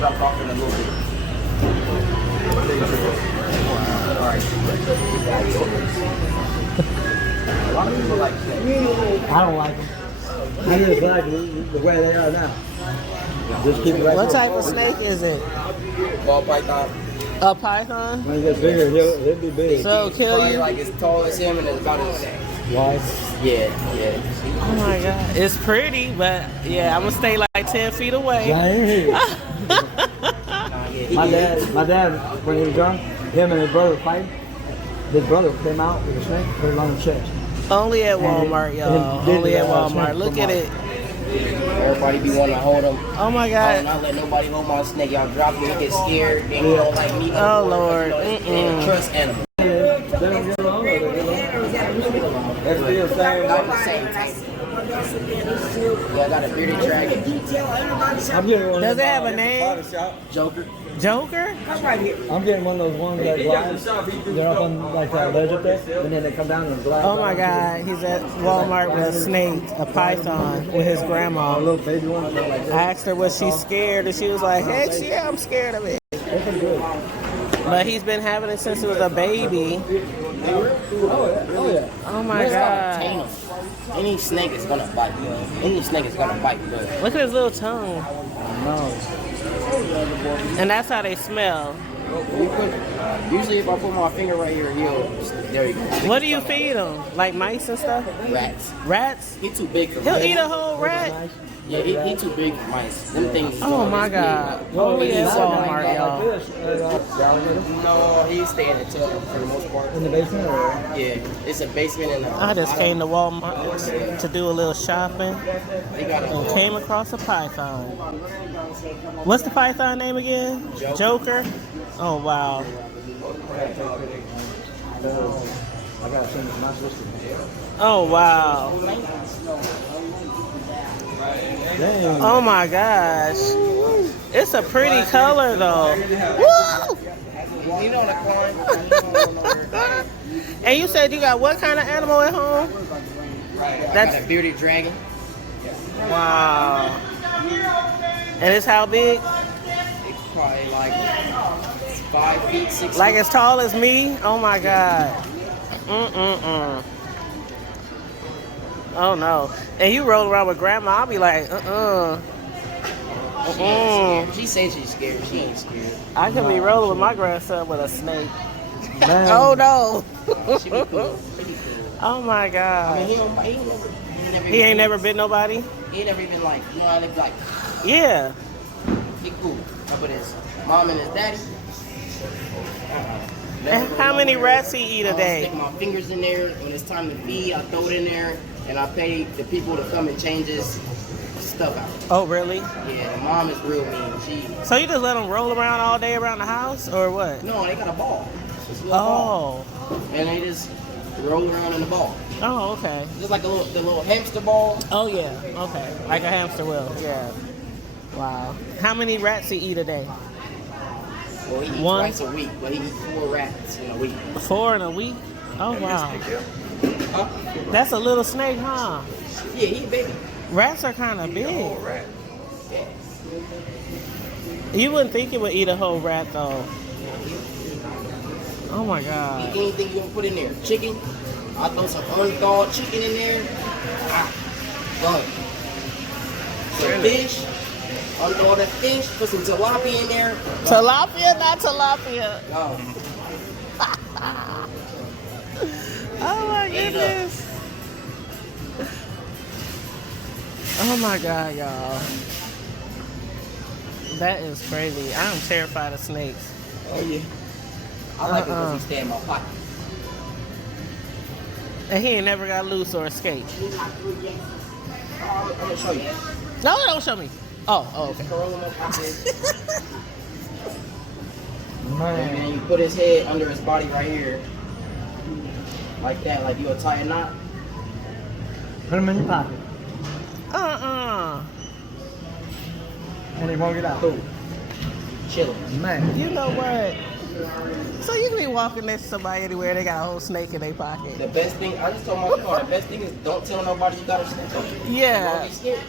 drop off in a little bit. A lot of people like snakes. I don't like them. I just like the way they are now. Just keep it right What there. type of snake is it? Ball python. A python? When it gets bigger, he'll be big. So it'll kill Probably you? like as tall as him and it's about as Why? yeah. Oh my god. It's pretty, but yeah, I'm gonna stay like 10 feet away. I ain't here. My dad, when he was young, him and his brother fight. His brother came out with a snake, put it on his chest. Only at Walmart, y'all. Only at Walmart. Look at it. Everybody be wanting to hold them. Oh my I will god. not let nobody hold my snake. Y'all drop me, get scared. They don't like me. Oh Lord. They don't trust animals. They don't get along with it. That's still the same. Not the same type. Yeah, I got a bearded dragon. I'm getting one. Does of it those have a at the name? barber shop. Joker. Joker? I'm getting one of those ones that glides. They're up on like that ledge up there, and then they come down and glide. Oh my god. He's at Walmart with a snake, a python, with his A grandma. little baby one. Like I asked her was she scared, and she was like, heck yeah, I'm scared of it. But he's been having it since he was a baby. Oh yeah. Oh my god. Tame 'em. Any snake is gonna bite. Any snake is gonna bite. But Look at his little tongue. No. And that's how they smell. usually if I put my finger right here, there you go. What do you feed him? Like mice and stuff? Rats. Rats? He too big for He'll mice. eat a whole rat? Yeah, he too big for mice. Them things. Oh my god. Only at Walmart, y'all. No, he's staying in the tub for the most part. In the basement or? Yeah, it's a basement and I just came to Walmart to do a little shopping They got and a came across a python. What's the python name again? Joker? Oh wow. I gotta send it to my sister. Oh wow. Damn. Oh my gosh. It's a pretty color though. Woo! You know the climb. And you said you got what kind of animal at home? Got That's a bearded dragon. wow. And it's how big? It's probably like 5 feet, 6 Like feet. as tall as me? Oh my god. Mm-mm-mm. Oh no. And you roll around with grandma, I'll be like, She ain't scared. She says she's scared. She ain't scared. I could be rolling with my grandson with a snake. Man. Oh no. She be cool. She be cool. Oh my I mean, god. he He ain't never bit nobody? He ain't never even like, you know how they be like, Yeah. he cool. But his mom and his daddy. And how many rats he eat a I day? stick my fingers in there. When it's time to feed, I throw it in there. And I pay the people to come and change his stuff out. Oh really? Yeah, the mom is real mean. She, So you just let them roll around all day around the house or what? no, they got a ball. It's a little ball. Oh. And they just roll around in the ball. Oh, okay. Just like the little hamster ball. Oh yeah. Okay. Like a hamster will. Yeah. Wow. How many rats he eat a day? Well, he eats One. twice a week, but he eats 4 rats in a week. 4 in a week? Oh wow. Huh? That's a little snake, huh? Yeah, he a baby. Rats are kind of big. You wouldn't think it would eat a whole rat though. Oh my god. Anything you want to put in there. Chicken. I throw some unthawed chicken in there. Done. Some fish. Unthawed that fish. Put some tilapia in there. Tilapia, not tilapia. No. Oh my goodness. Oh my god, y'all. That is crazy. I'm terrified of snakes. Oh yeah. I like it because he stay in my pocket. And he ain't never got loose or escaped. I'm gonna show you. No, don't show me. Oh, okay. Curl him up like this. And Man. then you put his head under his body right here. Like that, like you gonna tie a knot. Put him in your pocket. And he won't get out. Boom. Chillin'. Man. You know what? So you can be walking next to somebody anywhere, they got a whole snake in their pocket. The best thing, I just told my car, the best thing is don't tell nobody you got a snake. Don't Yeah. be scared.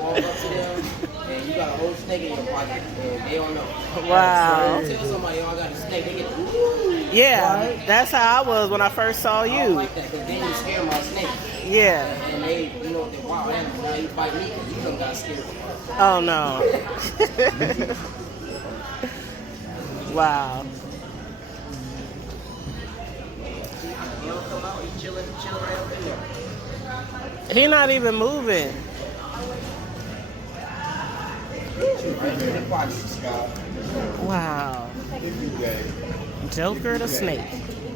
walk up to them, and you got a whole snake in your pocket, and they don't know. Wow. Tell somebody, oh, I got a snake, they get the woo. Yeah, that's how I was when I first saw I don't you. like that, because then you scare my snake. Yeah. And they, you know, they wow, now you fight me because you done got scared. Oh no. Wow. You don't come out, you chilling right up in there. He not even moving. Right in the pocket, Scott. Wow. Joker the snake.